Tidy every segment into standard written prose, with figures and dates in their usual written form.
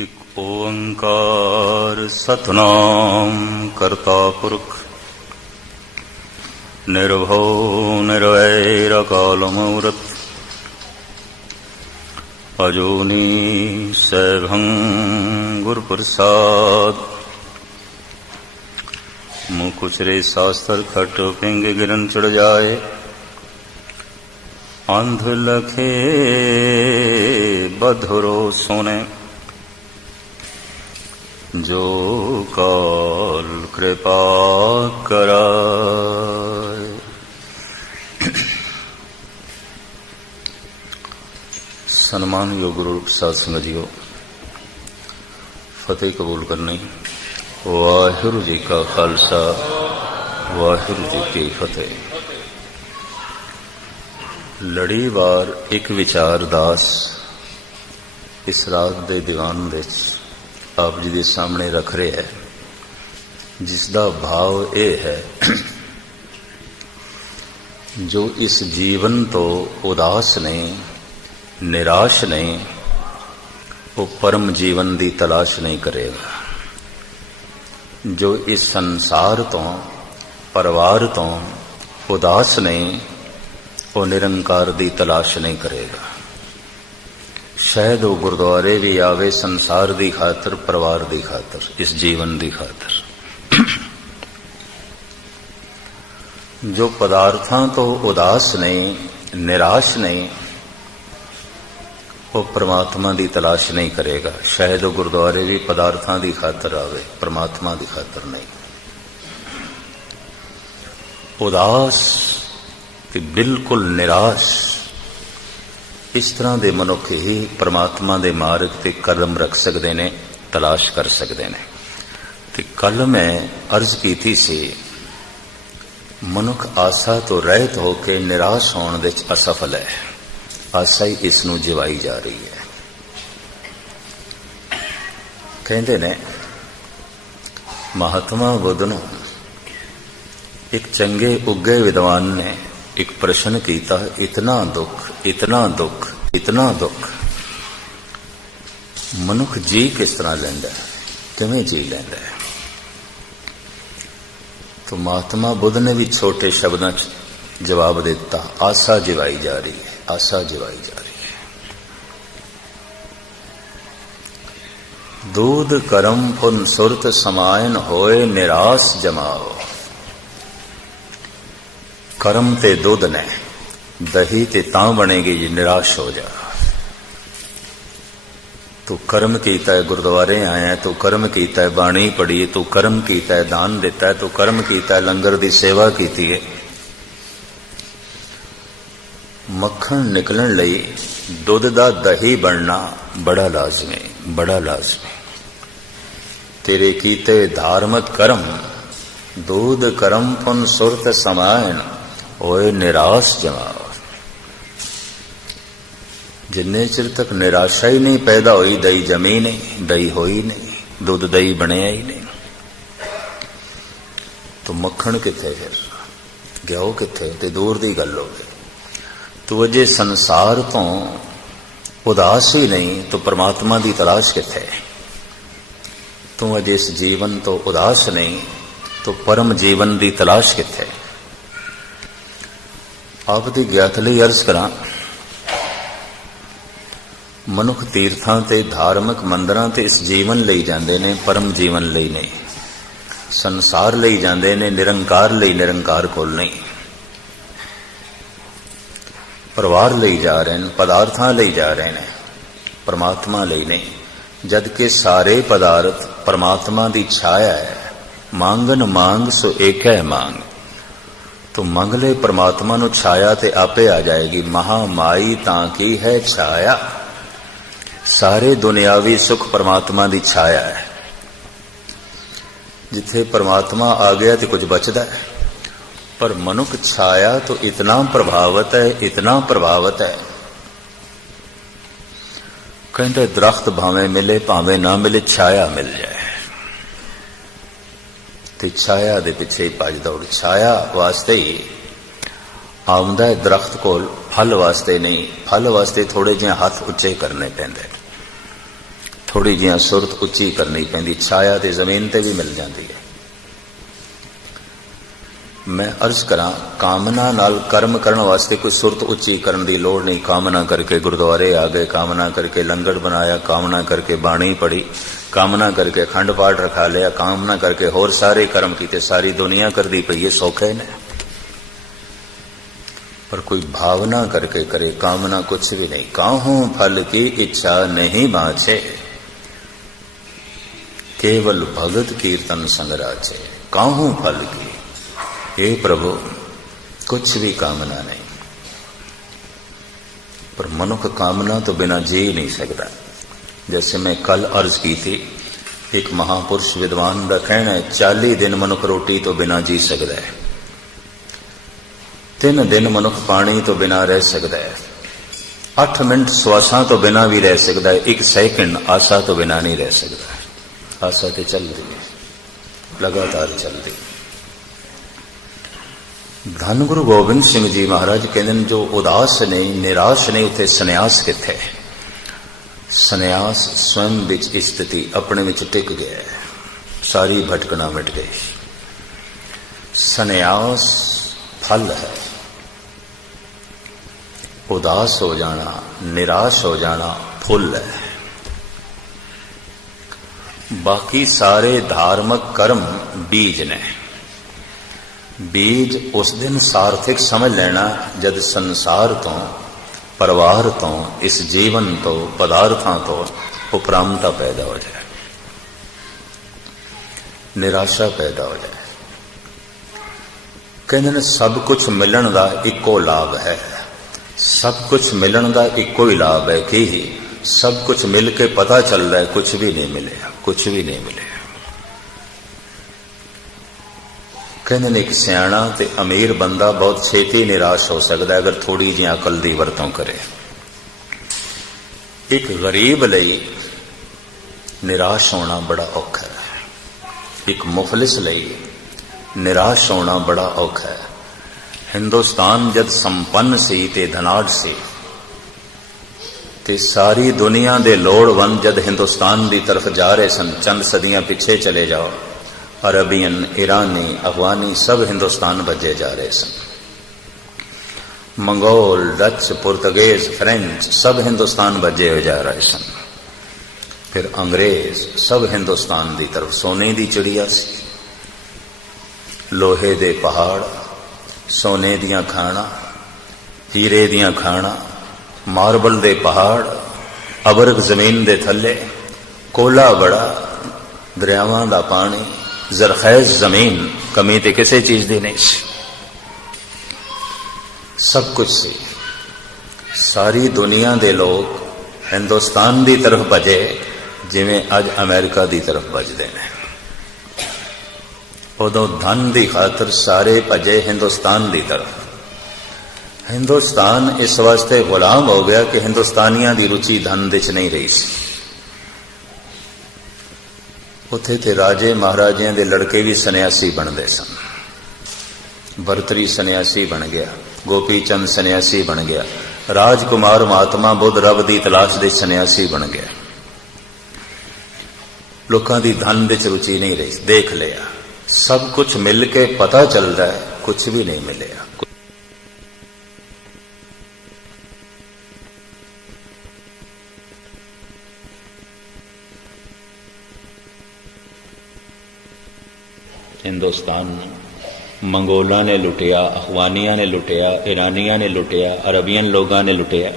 ਇੱਕ ਓੰਕਾਰ ਸਤਿਨਾਮ ਕਰਤਾ ਪੁਰਖ ਨਿਰਭਉ ਨਿਰਵੈਰ ਅਕਾਲ ਮੂਰਤ ਅਜੂਨੀ ਸੈਭੰ ਗੁਰ ਪ੍ਰਸਾਦ मुँह कुचरे शास्त्र खट पिंग गिरन चढ़ जाए अंध लखे बधुरो सोने जो काल कृपा कराए। सन्मान योग गुरु साध संगत जीओ, फतेह कबूल करनी। वाहिगुरु जी का खालसा वाहिगुरु जी की फतेह। लड़ीवार एक विचार दास इस रात दे दीवान विच आप जी दे सामने रख रहे है, जिसका भाव यह है जो इस जीवन तो उदास ने निराश ने वो परम जीवन की तलाश नहीं करेगा। जो इस संसार तो परिवार तो उदास ने वो निरंकार की तलाश नहीं करेगा। शायद वो गुरुद्वारे भी आवे संसार की खातर, परिवार की खातर, इस जीवन की खातर। जो पदार्थां तो उदास नहीं निराश नहीं वो परमात्मा की तलाश नहीं करेगा। शायद वो गुरुद्वारे भी पदार्थां की खातर आवे, परमात्मा की खातर नहीं। उदास ते बिल्कुल निराश इस तरह के मनुख ही परमात्मा के मार्ग ते कदम रख सकते ने, तलाश कर सकते ने। ते कल मैं अर्ज की सी, मनुख आशा तो रहित होकर निराश होने विच असफल है। आशा ही इसनू जिवाई जा रही है। कहते ने महात्मा बुद्ध नू एक चंगे उगे विद्वान ने एक प्रश्न किया, इतना दुख इतना दुख इतना दुख मनुख जी किस तरह लैंदा है, किवें जी लैंदा है? तो महात्मा बुद्ध ने भी छोटे शब्दों जवाब दिता, आशा जिवाई जा रही है, आशा जिवाई जा रही है। दूध करम पुन सुरत समायन होए निराश जमाओ। करम ते दूध ने दही ते तां बनेगी जी निराश हो जा। तू कर्म कीता है, गुरुद्वारे आया है, तू कर्म कीता है, बाणी पढ़ी, तू कर्म कीता है, दान दिता है, तू कर्म कीता है, लंगर की सेवा की है। मक्खन निकलन लई दुध दा दही बनना बड़ा लाजमी, बड़ा लाजमी। तेरे कीते धार्मिक कर्म दूध करम पुन सुरत समायन होए निराश जमाओ। जिन्ने चिर तक निराशा ही नहीं पैदा हुई, दही जमी नहीं, दही होई नहीं, दूध दही बनया ही नहीं, तो मक्खन किथे, फिर घ्यो किथे? ते दूर की गल हो गई। तू अजे संसार तो उदास ही नहीं तो परमात्मा की तलाश किथे? तू अजे इस जीवन तो उदास नहीं तो परम जीवन की तलाश किथे? आप दी ज्ञात लई अर्ज करा, मनुख तीर्थां ते धार्मिक मंदिरां ते इस जीवन लई जांदे ने, परम जीवन लई नहीं। संसार लई जांदे ने, निरंकार लई, निरंकार कोल नहीं। परिवार लई जा रहे हैं, पदार्थां लई जा रहे हैं, परमात्मा लई नहीं। जबकि सारे पदार्थ परमात्मा की छाया है। मांगन मांग सो एक है मांग। तो मंग ले परमात्मा नू, छाया ते आपे आ जाएगी। महामाई तां की है छाया। सारे दुनियावी सुख परमात्मा की छाया है। जिथे परमात्मा आ गया तो कुछ बचदा है, पर मनुख छाया तो इतना प्रभावित है, इतना प्रभावित है। कहते दरख्त भावें मिले भावें ना मिले, छाया मिल जाए तो छाया दे पिछे ही भज दौड़। छाया वास्ते ही आउंदा है दरख्त कोल, फल वास्ते नहीं। फल वास्ते थोड़े जिहे हाथ उच्चे करने पैंदे। थोड़ी जी सुरत उच्ची करनी पैंदी, छाया तो जमीन ते भी मिल जाती है। मैं अर्ज करा, कामना नाल कर्म करने वास्ते कोई सुरत उच्ची करने की लोड़ नहीं। कामना करके गुरुद्वारे आ गए, कामना करके लंगर बनाया, कामना करके बाणी पढ़ी, कामना करके अखंड पाठ रखा लिया, कामना करके होर सारे कर्म किए, सारी दुनिया करती पई है, सौखे ने। पर कोई भावना करके करे, कामना कुछ भी नहीं। काहू फल की इच्छा नहीं बाछे, केवल भगत कीर्तन संगराचे। काहू फल की, हे प्रभु कुछ भी कामना नहीं। पर मनुख कामना तो बिना जी नहीं सकता। जैसे मैं कल अर्ज की थी, एक महापुरुष विद्वान का कहना है 40 दिन मनुख रोटी तो बिना जी सकता है, 3 दिन मनुख पानी तो बिना रह सकता है, 8 मिनट श्वासा तो बिना भी रह सकता है, 1 सेकंड आशा तो बिना नहीं रह सकता। आशा तो चल रही है, लगातार चल रही। धन गुरु गोबिंद सिंह जी महाराज कहते हैं, जो उदास ने, निराश ने, उथे सन्यास किथे? सन्यास स्वयं विच स्थिति, अपने विच टिक गया है, सारी भटकना मिट गई। सन्यास फल है। उदास हो जाना, निराश हो जाना फुल है। बाकी सारे धार्मिक कर्म बीज ने। बीज उस दिन सार्थिक समझ लेना जब संसार तो, परिवार तो, इस जीवन तो, पदार्थों तो उपरामता पैदा हो जाए, निराशा पैदा हो जाए। कहते ने सब कुछ मिलन का इको लाभ है, सब कुछ मिलन का इको ही लाभ है कि सब कुछ मिल के पता चल रहा है कुछ भी नहीं मिलेगा, कुछ भी नहीं मिलेगा। कहते एक सियाणा ते अमीर बंदा बहुत छेती निराश हो सकता है अगर थोड़ी जी अकल की वरतों करे। एक गरीब लई निराश होना बड़ा औखा है, एक मुफलिस लई निराश होना बड़ा औखा है। हिंदुस्तान जद संपन्न सी ते धनाढ़ सी, ते सारी दुनिया दे लोड़वंद जद हिंदुस्तान की तरफ जा रहे सन, चंद सदियां पिछे चले जाओ, अरबियन, ईरानी, अफगानी सब हिंदुस्तान भजे जा रहे सन। मंगोल, डच, पुर्तगेज, फ्रेंच सब हिंदुस्तान भजे हो जा रहे सन। फिर अंग्रेज सब हिंदुस्तान की तरफ। सोने की चिड़िया सी, लोहे दे पहाड़, सोने दियां खाना, हीरे दियां खाना, मार्बल दे पहाड़, अबरग जमीन दे थले, कोला बड़ा, दरियावां दा पानी, जरखैज जमीन, कमी तो किसी चीज की नहीं सी, सब कुछ सी। सारी दुनिया के लोग हिंदुस्तान की तरफ भजे जिमें अज अमेरिका की तरफ भजते हैं। उदों धन की खातर सारे भजे हिंदुस्तान की तरफ। हिंदुस्तान इस वास्ते गुलाम हो गया कि हिंदुस्तानियों की रुचि धन दे च नहीं रही सी। उत्थे ते राजे महाराजियां दे लड़के भी सन्यासी बनते सन। भरतरी सन्यासी बन गया, गोपी चंद सन्यासी बन गया, राजकुमार महात्मा बुद्ध रब की तलाश दे सन्यासी बन गया। लोगों की धन दे च रुचि नहीं रही। देख लिया सब कुछ मिल के पता चल रहा है कुछ भी नहीं मिलेगा। हिंदुस्तान मंगोलों ने लुटिया, अफगानिया ने लुटिया, ईरानिया ने लुटिया, अरबियन लोगों ने लुटिया,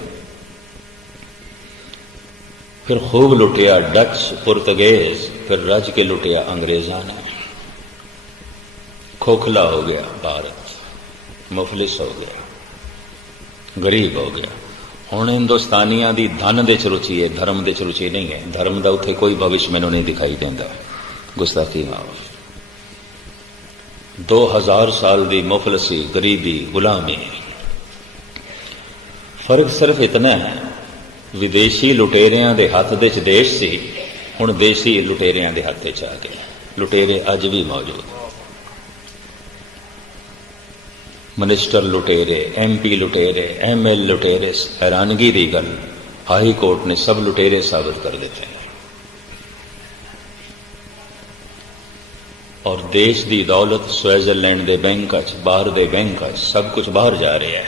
फिर खूब लुटिया डच, पुर्तगेज, फिर रज के लुटिया अंग्रेजा ने। खोखला हो गया भारत, मुफलिस हो गया, गरीब हो गया। हुण हिंदुस्तानियों की धन दे च रुचि है, धर्म दे च रुचि नहीं है। धर्म का उत्थे कोई भविष्य मैनूं नहीं दिखाई देता। गुस्ताखी माफ। 2000 साल की मुफलसी, गरीबी, गुलामी। फर्क सिर्फ इतना है, विदेशी लुटेरियां दे हाथ दे च देश सी, हुण देसी लुटेरियां दे हाथ च आ गए। लुटेरे अज भी मौजूद, मिनिस्टर लुटेरे, MP लुटेरे, ML लुटेरे। हैरानगी की गल, हाई कोर्ट ने सब लुटेरे साबित कर देते हैं। और देश की दौलत स्विट्जरलैंड के बैंक बाहर के बैंक सब कुछ बाहर जा रहा है,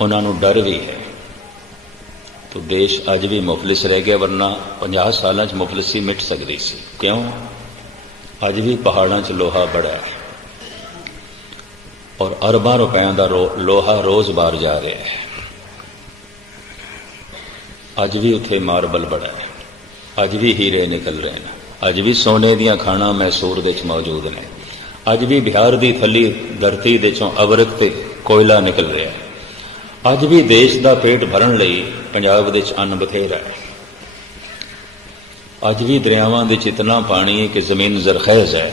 उन्होंने डर भी है। तो देश अज भी मुफलिस रह गया, वरना 50 साल मुफलिसी मिट सकती सी। क्यों? अज भी पहाड़ों च लोहा बड़ा है और अरबां रुपयों का लोहा रोज बाहर जा रहा है। अज भी उत्थे मार्बल बड़ा है, अज भी हीरे निकल रहे हैं, अज भी सोने दियां खाना मैसूर दे मौजूद ने, अज भी बिहार की थली धरती दे चों अवरक ते कोयला निकल रहा है। अज भी देश का पेट भरन लई पंजाब दे अन्न बथेरा है। अज भी दरियावां दे इतना पानी है कि जमीन जरखेज है।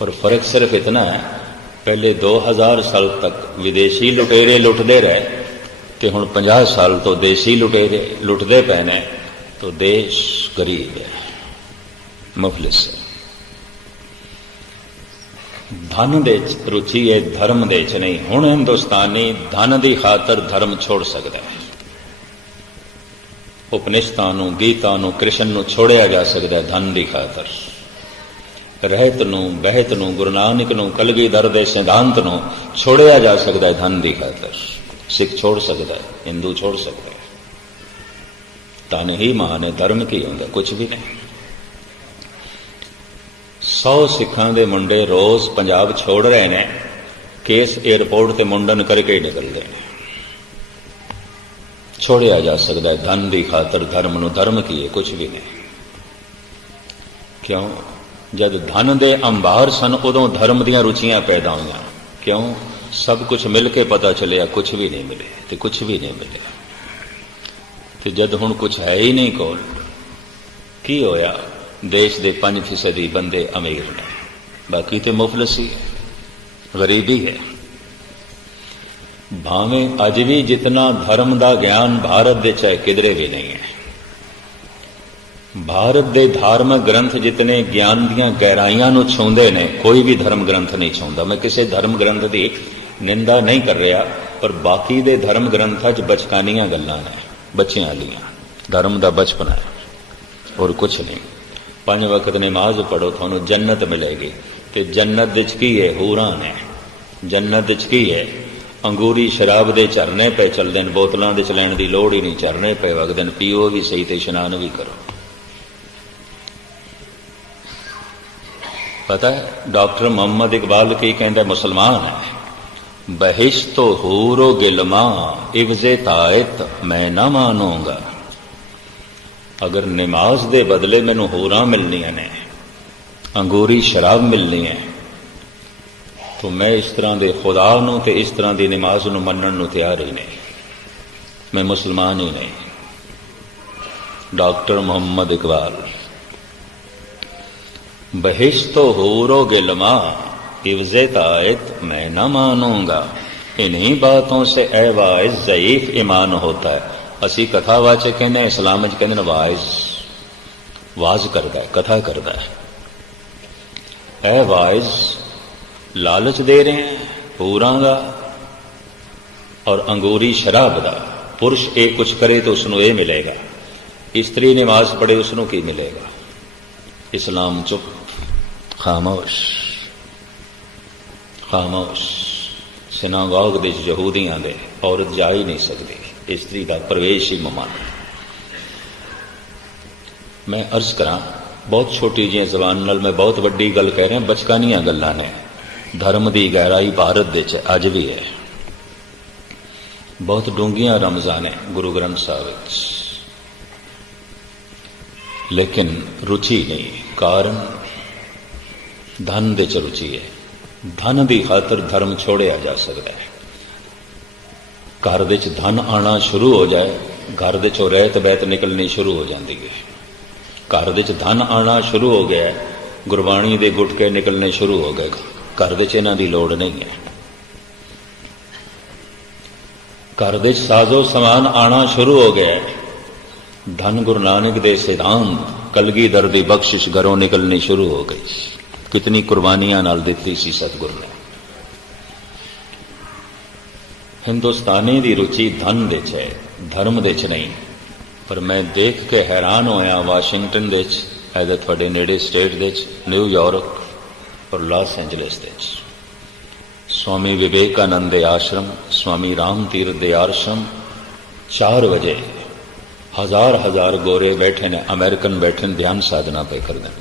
पर फर्क सिर्फ इतना है, पहले 2000 साल तक विदेशी लुटेरे लुटते रहे, तो हुण 50 साल तो देसी लुटेरे लुटते पे ने। तो देश गरीब है, मुफलिस है। धन दे रुचि है, धर्म दे च नहीं। हुण हिंदुस्तानी धन की खातर धर्म छोड़ सकता है। उपनिषदां गीता कृष्ण छोड़िया जा सकता है धन की खातर। रहत बहत गुरु नानक कलगीधर दे सिद्धांत छोड़िया जा सकता है धन की खातर। सिख छोड़ सकता है, हिंदू छोड़ सकता है। धन ही महान है, धर्म की होंगे कुछ भी नहीं। 100 सिखां दे मुंडे रोज पंजाब छोड़ रहे हैं, केस एयरपोर्ट ते मुंडन करके ही निकलते हैं। छोड़िया जा सकता है धन की खातर धर्म नूं। धर्म की है, कुछ भी नहीं। क्यों? जब धन दे अंबार सन उदों धर्म दियां रुचियां पैदा हुई। क्यों? सब कुछ मिल के पता चलिया कुछ भी नहीं मिले, तो कुछ भी नहीं मिले। तो जब हुण कुछ है ही नहीं कोल, की होया? देश के 5% बंदे अमीर ने, बाकी तो मुफलिस ही है, गरीबी है। भावें अज भी जितना धर्म का ज्ञान भारत दे चाहे किधरे भी नहीं है। भारत के धार्मिक ग्रंथ जितने ज्ञान दियां गहराइयां नूं छूंदे ने, कोई भी धर्म ग्रंथ नहीं छूंदा। मैं किसी धर्म ग्रंथ की निंदा नहीं कर रहा, पर बाकी दे धर्म ग्रंथां च बचकानियां गल्लां ने, बच्चियां वालियां। धर्म का बचपन है और कुछ नहीं। 5 वक्त नमाज पढ़ो, थानू जन्नत मिलेगी। तो जन्नत विच की है? हूरां ने। जन्नत विच की है? अंगूरी शराब के झरने पे चलते हैं, बोतलों के लैण की लोड़ ही नहीं। झरने पे वगदे हैं, पीओ भी सही तो इशनान भी करो। पता है डॉक्टर मोहम्मद इकबाल की कहता मुसलमान है, बहिश्तो हूरो गिलमा इवजे तायत मैं ना मानूंगा। अगर नमाज के बदले मैनू होरां मिलनियां ने, अंगूरी शराब मिलनी है, तो मैं इस तरह के खुदा नूं ते इस तरह की नमाज नूं मनण नूं तैयार ही नहीं। मैं मुसलमान ही नहीं। डॉक्टर मोहम्मद इकबाल। बहिश्तो हूरो गिलमा इवजे तायत मैं न मानूंगा। इन्हीं बातों से ए वाइज ज़ईफ ईमान होता है। असी कथावाचक कहने, इस्लाम च कहने वाइज, वाज करता है, कथा करता है। ए वाइज लालच दे रहे हैं पूरा का और अंगूरी शराब का। पुरुष एक कुछ करे तो उसनों ये मिलेगा, स्त्री नमाज पढ़े उसनों की मिलेगा। इस्लाम चुप, खामोश खामोश। सिनागोग दे यहूदियां दे औरत जा ही नहीं सकती, स्त्री का प्रवेश ही ममाना। मैं अर्ज करा, बहुत छोटी जी जबान नाल मैं बहुत वड्डी गल कह रहा, बचकानियां गल्लां ने। धर्म की गहराई भारत दे च अज भी है, बहुत डूंघियां रमजान है गुरु ग्रंथ साहिब विच, लेकिन रुचि नहीं। कारण धन दे च रुचि है। धन की खातर धर्म छोड़िया जा सकता है। घर दे च धन आना शुरू हो जाए, घर दे चों रहत बहत निकलनी शुरू हो जाती है। घर दे च धन आना शुरू हो गया, गुरबाणी के गुटके निकलने शुरू हो गए। घर दे च इन्हां दी लोड़ नहीं है। घर दे च साजो समान आना शुरू हो गया, धन गुरु नानक दे सिद्धांत कलगीधर दी बख्शिश घरों निकलनी शुरू हो गई। कितनी कुर्बानियां नाल दिती सी सतगुरु ने। हिंदुस्तानी दी रुचि धन दे च है, धर्म दे च नहीं। पर मैं देख के हैरान होया, वाशिंगटन दे च, थोड़े नेड़े स्टेट दे च, न्यूयॉर्क, और लॉस एंजलिस दे स्वामी विवेकानंद दे आश्रम, स्वामी राम तीर्थ दे आश्रम 4 बजे हजार हजार गोरे बैठे ने, अमेरिकन बैठे ने, ध्यान साधना पे कर दें।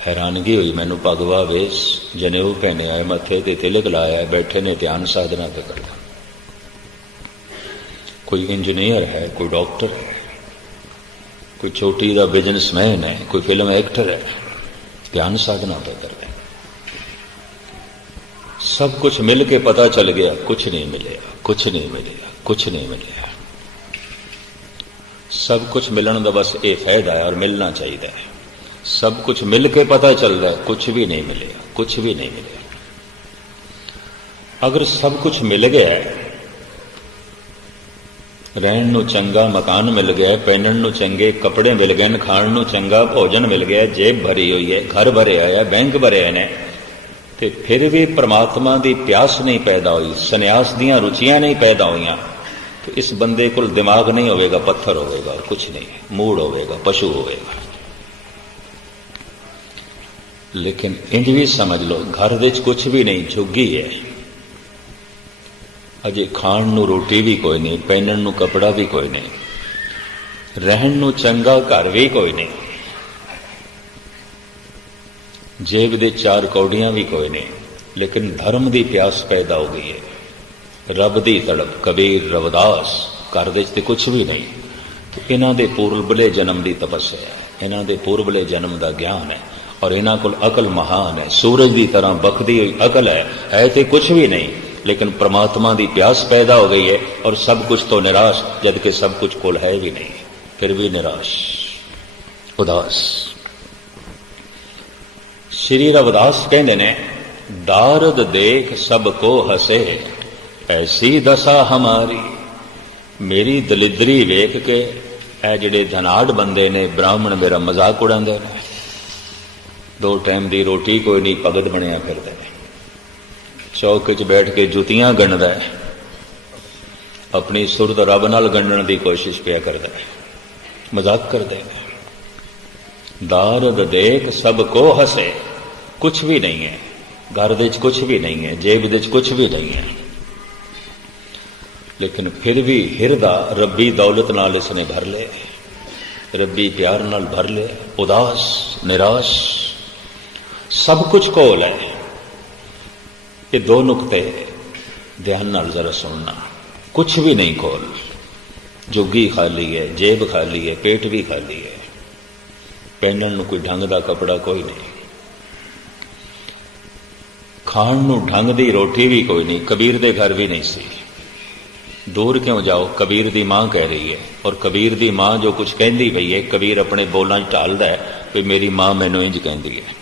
हैरानगी हुई मैनू, भगवा वेश, जनेऊ पहने आए, मथे ते तिलक लाया, बैठे ने ध्यान साधना पे कर दें। कोई इंजीनियर है, कोई डॉक्टर है, कोई छोटी दा बिजनेसमैन है, कोई फिल्म एक्टर है, ध्यान साधना पे कर दें। सब कुछ मिल के पता चल गया कुछ नहीं मिलेगा, कुछ नहीं मिलेगा, कुछ नहीं मिलेगा। सब कुछ मिलन का बस ये फायदा है और मिलना चाहिए। सब कुछ मिल के पता चल रहा है कुछ भी नहीं मिलेगा, कुछ भी नहीं मिलेगा। अगर सब कुछ मिल गया है, रहन नूं चंगा मकान मिल गया, पहनण नूं चंगे कपड़े मिल गए, खाण नूं चंगा भोजन मिल गया, जेब भरी हुई है, घर भरे आया, बैंक भरे ने, ते फिर भी परमात्मा की प्यास नहीं पैदा हुई, सन्यास दियां रुचियां नहीं पैदा हुई, तो इस बंदे को दिमाग नहीं होगा, पत्थर होगा, कुछ नहीं, मूड होगा, पशु होगा। लेकिन इंज भी समझ लो, घर दे कुछ भी नहीं, झुग्गी है, अजे खाण नूं रोटी भी कोई नहीं, पहनण नूं कपड़ा भी कोई नहीं, रहन नूं चंगा घर भी कोई नहीं, जेब दे 4 कौड़ियां भी कोई नहीं, लेकिन धर्म की प्यास पैदा हो गई है, रब दी तड़प। कबीर, रविदास, घर दे ते कुछ भी नहीं, तो इन्हां दे पूर्वले जन्म की तपस्या है, इन्हां दे पूर्वले जन्म का ज्ञान है, और इन्हां कोल अकल महान है, सूरज की तरह बखदी हुई अकल है तो कुछ भी नहीं, लेकिन परमात्मा की प्यास पैदा हो गई है, और सब कुछ तो निराश, जबकि सब कुछ कोल है भी नहीं, फिर भी निराश, उदास। श्री रविदास कहते ने, दारद देख सबको हसे, ऐसी दशा हमारी। मेरी दलिदरी वेख के ए जिहड़े धनाड़ बंदे ने, ब्राह्मण, मेरा मजाक उड़ाते हैं। 2 टाइम की रोटी कोई नहीं, भगत बनया फिरदे ने, चौक च बैठ के जुतियां गणदा है, अपनी सुरत रब नाल गणन की कोशिश पिया करदा है, मजाक करते हैं। दारद देख सबको हसे, कुछ भी नहीं है, घर दे कुछ भी नहीं है, जेब दे कुछ भी नहीं है, लेकिन फिर भी हिरदा रब्बी दौलत नाल इसने भर ले, रब्बी प्यार नाल भर ले, उदास, निराश, सब कुछ कोल है। ये 2 नुकते ध्यान नाल जरा सुनना। कुछ भी नहीं कोल, जुग्गी खाली है, जेब खाली है, पेट भी खाली है, पहनण नूं कोई ढंग का कपड़ा कोई नहीं, खाण नूं ढंग की रोटी भी कोई नहीं, कबीर दे घर भी नहीं सी। दूर क्यों जाओ, कबीर दी मां कह रही है, और कबीर दी मां जो कुछ कहती पई है, कबीर अपने बोलां ढालदा है कि मेरी मां मैनू इंज कहती है।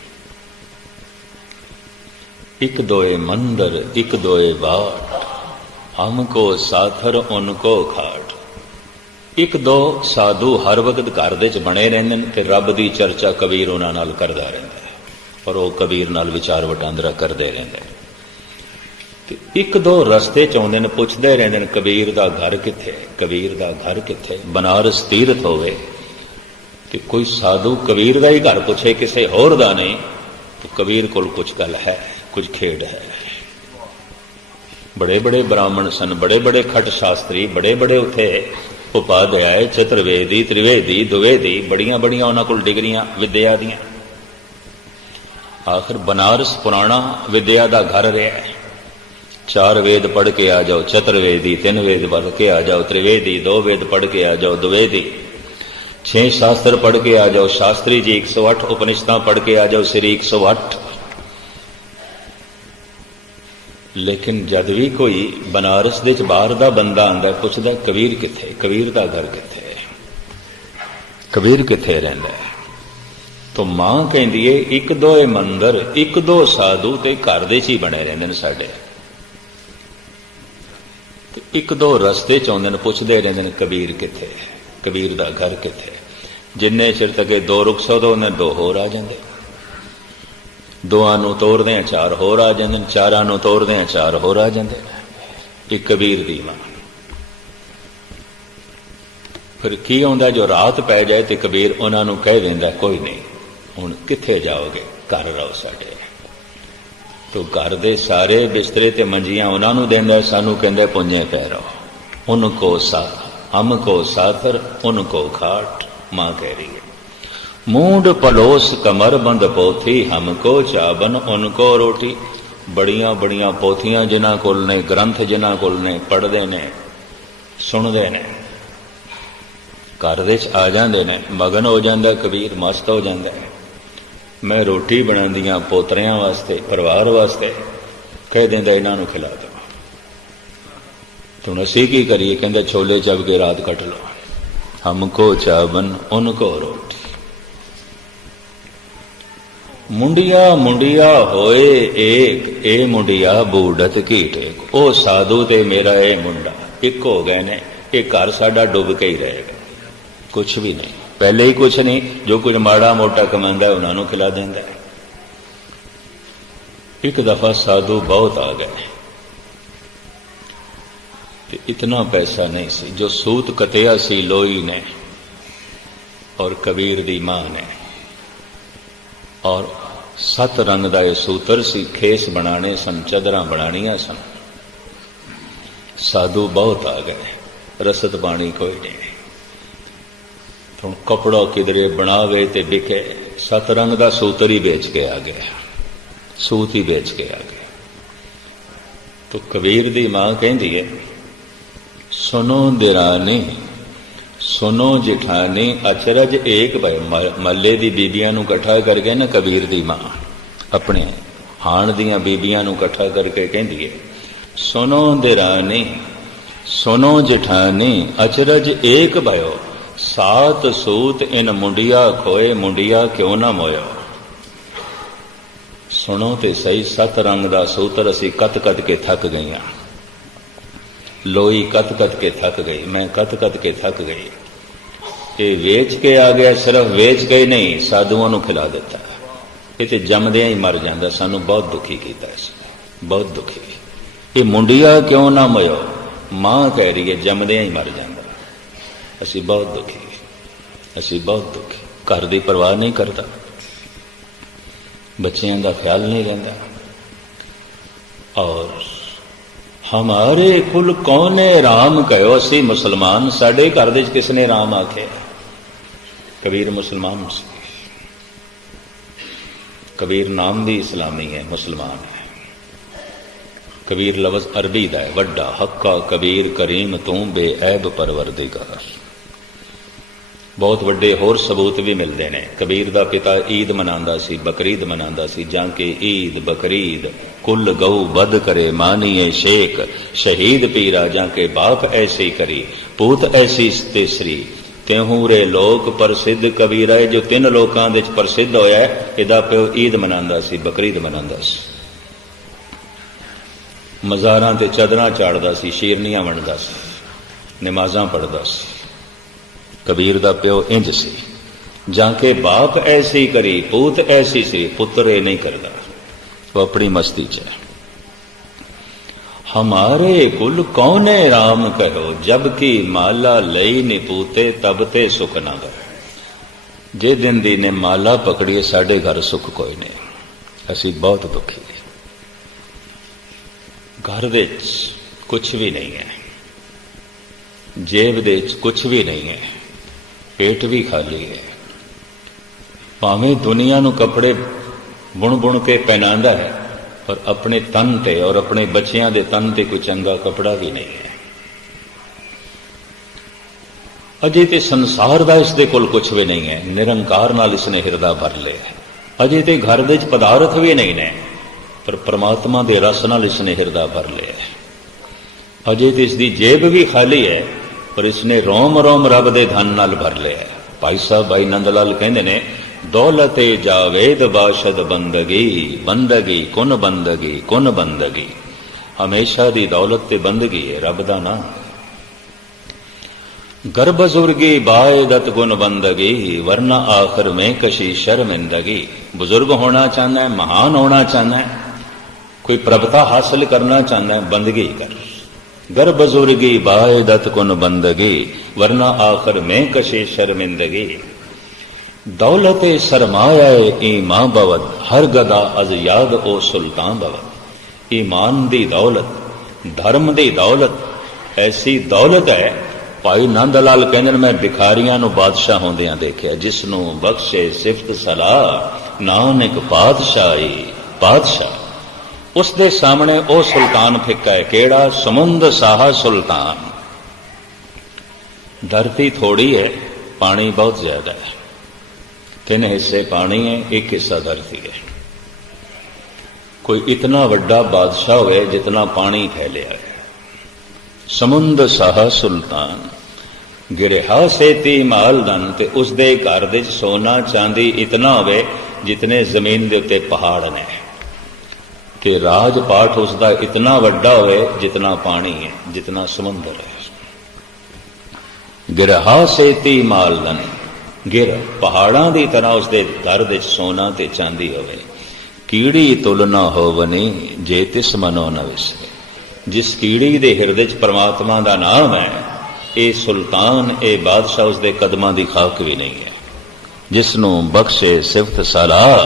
एक दोए मंदिर, एक दोए बाट, हमको साथर उनको खाट। एक दो साधु हर वक्त घर दे च बने रहंदे ने, ते रब दी चर्चा कबीर उन्हां नाल करदा रहिंदा है, और वो कबीर नाल विचार वटांदरा करदे रहिंदे ने। एक दो रस्ते च आउंदे ने, पुछदे रहंदे ने, कबीर दा घर कित्थे, कबीर दा घर कित्थे। बनारस तीरथ होवे ते कोई साधु कबीर दा ही घर पुछे, किसी होर दा नहीं, तो कबीर कोल कुछ गल है, कुछ खेड है। बड़े बड़े ब्राह्मण सन, बड़े बड़े खट शास्त्री, बड़े बड़े उथे उपाध्याय, चतुर्वेदी, त्रिवेदी, द्विवेदी, बड़ियां बड़ियां उन्हां कोल डिग्रियां विद्या दियां। आखिर बनारस पुराना विद्या दा घर रहा है। 4 वेद पढ़ के आ जाओ, चतुर्वेदी 3 वेद पढ़ के आ जाओ, त्रिवेदी 2 वेद पढ़ के आ जाओ, द्विवेदी 6 शास्त्र पढ़ के आ जाओ, शास्त्री जी 108 उपनिषदां पढ़ के आ जाओ, श्री 108। लेकिन जद भी कोई बनारस दे बाहर दा बंदा आंदा, पुछदा कबीर कित्थे, कबीर दा घर कित्थे, कबीर कित्थे रहिंदा है, तो मां कहंदी है, एक दो मंदिर, एक दो साधु ते घर दे च ही बने रहिंदे ने साडे। एक दो रस्ते च आउंदे ने, पुछदे रहिंदे ने कबीर कित्थे, कबीर दा घर कित्थे। जिन्ने चिर तक 2 रुख सौदे ने 2 होर आ जांदे, 2 नूं तोड़दे 4 होर आ जांदे, 4 नूं तोड़दे 4 होर आ जांदे। एक कबीर दी मां। फिर की आउंदा, जो रात पै जाए तो कबीर उन्हां नूं कह दिंदा, कोई नहीं हुण कित्थे जाओगे, घर रहो साडे, तो घर दे सारे बिस्तरे ते मंजियां उन्हां नूं देंदा, सानू कहंदा पुंजे पै रहो। उनको सा हमको साथर उनको खाट, मां कह रही है। मूंड पलोस कमर बंद पोथी, हमको चाबन उनको रोटी। बड़ियां बड़ियां पोथियां जिन्हां कोल ने, ग्रंथ जिन्हां कोल ने, पढ़दे ने, सुणदे ने, घर दे च आ जांदे ने, मगन हो जांदा कबीर, मस्त हो जांदा है। मैं रोटी बनांदियां पोतरियां वास्ते, परिवार वास्ते, कह देंदा इन्हां नूं खिला दो। तुम असीं की करिए? कहंदा छोले चब के रात कट लो। हमको चावन उनको रोटी। मुंडिया मुंडिया होए एक, ए मुंडिया बूढ़त की टेक। ओ साधु ते मेरा ए मुंडा एक हो गए ने, ये घर साडा डुब के ही रहेगा, कुछ भी नहीं, पहले ही कुछ नहीं। जो कुछ माड़ा मोटा कमांदा है उन्होंने खिला देंदा है। एक दफा साधु बहुत आ गए, तो इतना पैसा नहीं सी, जो सूत कतिया सी लोई ने और कबीर दी मां ने, और 7 रंग का यह सूत्र सी, खेस बनाने सन, चदरां बनानियां सन। साधु बहुत आ गए, रसद पानी कोई नहीं। तो कपड़ा किधरे बनावे ते बिके, 7 रंग का सूत्र ही बेच के आ गया, सूत ही बेच के आ गया। तो कबीर दी मां कहती है, सुनो दिरानी सुनो जिठानी, अचरज एक भाई। मल्ले दी बीबियां नूं इकट्ठा करके ना कबीर दी मां अपने हाण दियां बीबियां नूं इकट्ठा करके कहती है, सुनो दिरानी सुनो जिठानी, अचरज एक भयो। 7 सूत इन मुंडिया खोए, मुंडिया क्यों ना मोयो। सुनो ते सही, 7 रंग का सूत्र असी कत कत के थक गई हाँ। लोई कत कत के थक गई, मैं कत कत के थक गई। ये वेच के आ गया, सिर्फ वेच के ही नहीं, साधुओं को खिला देता। ये तो जमदियां ही मर जाता। सानू बहुत दुखी किया, बहुत दुखी। ये मुंडिया क्यों ना मोयो, मां कह रही है जमदियां ही मर जाता। असी बहुत दुखी, असी बहुत दुखी। घर की परवाह नहीं करता, बच्चों का ख्याल नहीं रहा। और हमारे कुल कौने राम कहो, असी मुसलमान, साडे घर दे किसने राम आखे। कबीर मुसलमान सी, कबीर नाम भी इस्लामी है, मुसलमान है। कबीर लफ्ज़ अरबी दा है, वड्डा हक्का कबीर करीम तू बेऐब परवरदिगार। बहुत वड्डे होर सबूत भी मिलते हैं। कबीर दा पिता ईद मनांदा सी, बकरीद मनांदा सी। जाके ईद बकरीद कुल गऊ बद करे, मानिए शेख शहीद पीरा। जाके बाप ऐसी करी, पूत ऐसी तेसरी, तेहू रे लोक प्रसिद्ध कबीरा है। जो 3 लोकां दे प्रसिद्ध होया है, इहदा प्यो ईद मनांदा सी, बकरीद मनांदा सी। मज़ारां ते चादरां चाड़दा सी, शेरनियां वंडदा सी, नमाज़ां पढ़दा सी। कबीर दा प्यो इंज सी। जाके बाप ऐसी करी, पूत ऐसी सी, पुत्र ये नहीं करदा, वो अपनी मस्ती च है। हमारे कुल कौने राम कहो, जबकि माला लई निपूते तब ते सुख ना गए। जे दिन दी ने माला पकड़िए, साडे घर सुख कोई नहीं। असी बहुत दुखी, घर दे कुछ भी नहीं है, जेब दे कुछ भी नहीं है, पेट भी खाली है। भावें दुनिया नूं कपड़े बुण बुण के पहनांदा है, पर अपने तन ते और अपने बच्चियां दे तन ते कोई चंगा कपड़ा भी नहीं है। अजे ते संसार दा इसदे कोल कुछ भी नहीं है, निरंकार नाल इसने हिरदा भर ले। अजे ते घर दे पदार्थ भी नहीं ने, पर परमात्मा दे रस नाल इसने हिरदा भर ले। अजे ते इसदी जेब भी खाली है, पर इसने रोम रोम रब दे धन नाल भर ले। भाई साहब भाई नंद लाल कहंदे ने, दौलते जावेद बाशद बंदगी, बंदगी कुन बंदगी, कुन बंदगी। हमेशा दी दौलत ते बंदगी है, रब दा नाम। गर बुजुर्गी बायदत गुन बंदगी, वरना आखिर में कशी शर्मिंदगी। बुजुर्ग होना चाहना है, महान होना चाहना है, कोई प्रभुता हासिल करना चाहना है, बंदगी कर। गर बुजुर्गी बायदत कुन बंदगी, वरना आखिर में कशी शर्मिंदगी। दौलते सरमाया ईमा बवद, हर गदा अज याद ओ सुल्तान बवद। ईमान दी दौलत, धर्म दी दौलत ऐसी दौलत है। भाई नंद लाल कहते मैं भिखारियां नूं बादशाह होंदियां देखिया, जिसनों बख्शे सिफत सलाह नानक पातशाही पातशाह। उसके सामने वो सुल्तान फिक्का है, केड़ा? समुंद साहा सुल्तान। धरती थोड़ी है, पानी बहुत ज्यादा है, 3 हिस्से पानी है, 1 हिस्सा धरती है। कोई इतना वड्डा बादशाह हुए जितना पानी फैलिया है। समुंद साहा सुल्तान गिरहा सेती माल धन, ते उसदे घर दे सोना चांदी इतना होवे जितने जमीन दे उत्ते पहाड़ ने, ते राजपाठ उसका इतना वड्डा होवे जितना पानी है, जितना समुंदर है। गिरहा सेती माल धन, गिर पहाड़ां दी तरह उसदे घर दे सोना ते चांदी होवे। कीड़ी तुलना होवनी जे तिस मनो न विसरे। जिस कीड़ी दे हिरदे च परमात्मा दा नाम है, ये सुल्तान ये बादशाह उसके कदमां दी खाक भी नहीं है। जिसनों बख्शे सिफत सलाह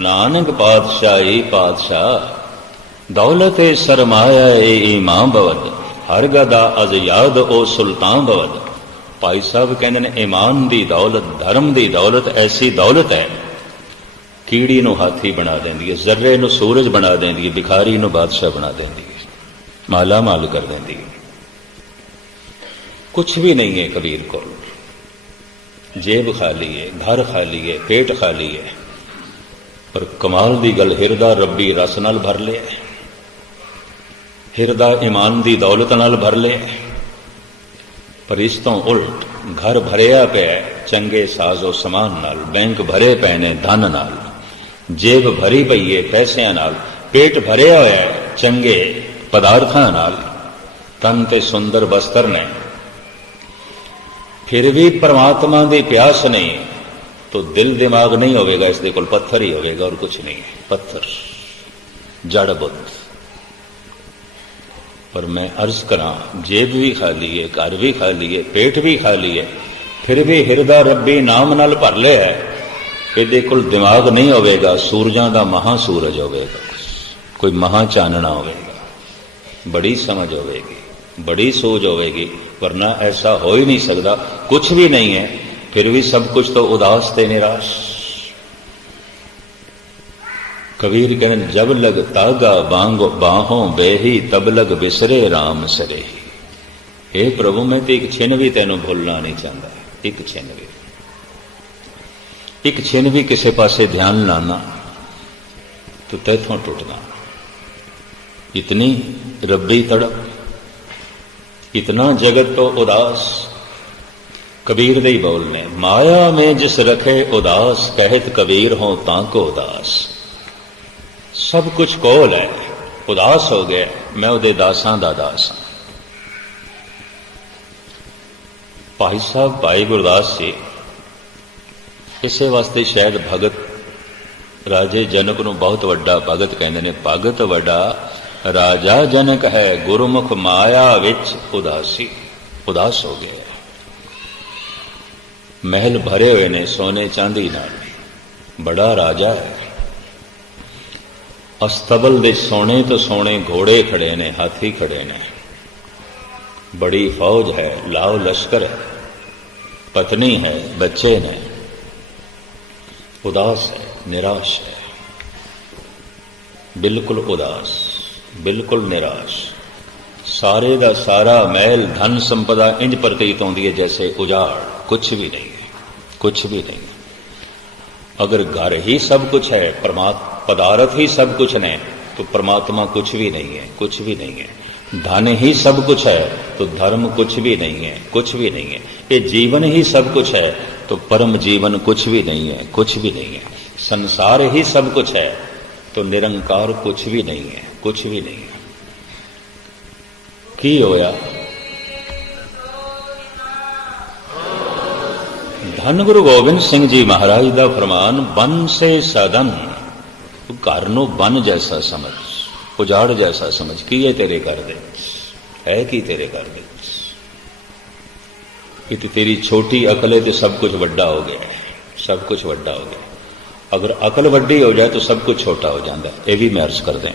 नानक पातशाही पातशाह। दौलत सरमाया ए ईमान बवद, हर गदा अज याद ओ सुल्तान बवद। भाई साहब कहते हैं ईमान दी दौलत, धर्म दी दौलत ऐसी दौलत है, कीड़ी नूं हाथी बना देंदी है, जर्रे नूं सूरज बना देंदी है, भिखारी नूं बादशाह बना देंदी है, माला माल कर देंदी है। कुछ भी नहीं है कबीर को, जेब खाली है, घर खाली है, पेट खाली है, पर कमाल दी गल हिरदा रब्बी रस नाल भर ले, हिरदा ईमान दी दौलत नाल भर ले। पर इस तो उल्ट घर भरिया पिया चंगे साजो समान नाल, बैंक भरे पए ने धन नाल, जेब भरी पई है पैसिਆਂ नाल, पेट भरिया होया चंगे पदार्थां नाल, तन ते सुंदर वस्त्र ने, फिर भी परमात्मा की प्यास नहीं, तो दिल दिमाग नहीं होगा, इसके कोल पत्थर ही होगा और कुछ नहीं है, पत्थर जड़ बुद्ध। पर मैं अर्ज करा, जेब भी खाली है, घर भी खाली है, पेट भी खाली है, फिर भी हिरदा रब्बी नाम नाल भर लिया है। ये कोल दिमाग नहीं होगा, सूरजां दा महासूरज होगा, कोई महा चानना होगा, बड़ी समझ होगी, बड़ी सोच होगी, वरना ऐसा हो ही नहीं सकता। कुछ भी नहीं है फिर भी सब कुछ तो उदास ते निराश। कबीर कहते जब लग तागा बांगो बाहों बेही, तब लग बिसरे राम सरे। हे प्रभु मैं तो एक छिन भी तेनों भूलना नहीं चाहता, एक छिन भी, एक छिन भी किसी पासे ध्यान लाना तो तैथों टुटना। इतनी रब्बी तड़प, इतना जगत तो उदास। कबीर दे बोलने, माया में जिस रखे उदास, कहत कबीर हो ताको उदास। सब कुछ कोल है, उदास हो गया, मैं उहदे दासां दा दास हां। भाई साहब भाई गुरदास जी इसे वास्ते शायद भगत राजे जनक नूं बहुत वड्डा भगत कहंदे ने। भगत वड्डा राजा जनक है, गुरमुख माया विच उदासी। उदास हो गया, महल भरे हुए ने सोने चांदी नाल, बड़ा राजा है। अस्तबल दे सोने तो सोने घोड़े खड़े ने, हाथी खड़े ने, बड़ी फौज है, लाव लश्कर है, पत्नी है, बच्चे ने। उदास है, निराश है, बिल्कुल उदास, बिल्कुल निराश। सारे दा सारा महल धन संपदा इंज प्रतीत होती है जैसे उजाड़, कुछ भी नहीं है, कुछ भी नहीं है। अगर घर ही सब कुछ है, पदार्थ ही सब कुछ ने, तो परमात्मा कुछ भी नहीं है, कुछ भी नहीं है। धन ही सब कुछ है तो धर्म कुछ भी नहीं है, कुछ भी नहीं है। ये जीवन ही सब कुछ है तो परम जीवन कुछ भी नहीं है, कुछ भी नहीं है। संसार ही सब कुछ है तो निरंकार कुछ भी नहीं है, कुछ भी नहीं है। की होया? धन गुरु गोबिंद सिंह जी महाराज का फरमान, बन से सदन, घर नूं बन जैसा समझ, उजाड़ जैसा समझ। की है तेरे घर दे, है की तेरे घर दे? कि तो तेरी छोटी अकल है तो सब कुछ वड्डा हो गया है, सब कुछ वड्डा हो गया। अगर अकल वड्डी हो जाए तो सब कुछ छोटा हो जाता है। ये भी मैं अर्ज कर दें,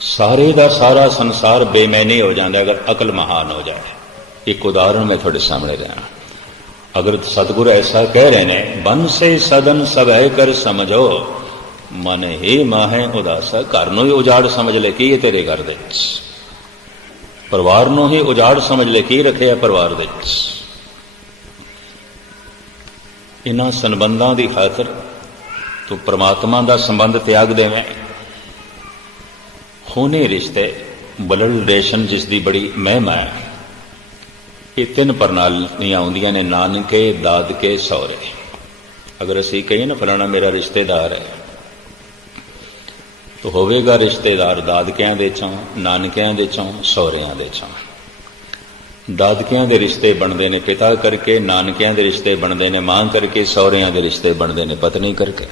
सारे का सारा संसार बेमैनी हो जाता अगर अकल महान हो जाए। एक उदाहरण मैं थोड़े सामने रहा। अगर सतगुरु ऐसा कह रहे हैं, बन से सदन सब है कर समझो, मन ही माहे उदासा, घर नूं ही उजाड़ समझ ले की है तेरे घर दे, परिवार नूं ही उजाड़ समझ ले की रखे परिवार दे। इन्हां संबंधां दी खातर तू परमात्मा दा संबंध त्याग देवें। खूनी रिश्ते, ब्लड रिलेशन जिसकी बड़ी महिमा है, ये तीन प्रणालियां आउंदियां ने, नानके, दादके, सौरे। अगर असीं कहिए ना फलाना मेरा रिश्तेदार है, तो होवेगा रिश्तेदार दादकियां दे चों, नानकियां दे चों, सौरियां दे चों। दादकियां दे रिश्ते बनते ने पिता करके, नानकियां दे रिश्ते बनते ने मां करके, सौरियां दे रिश्ते बनते ने पत्नी करके।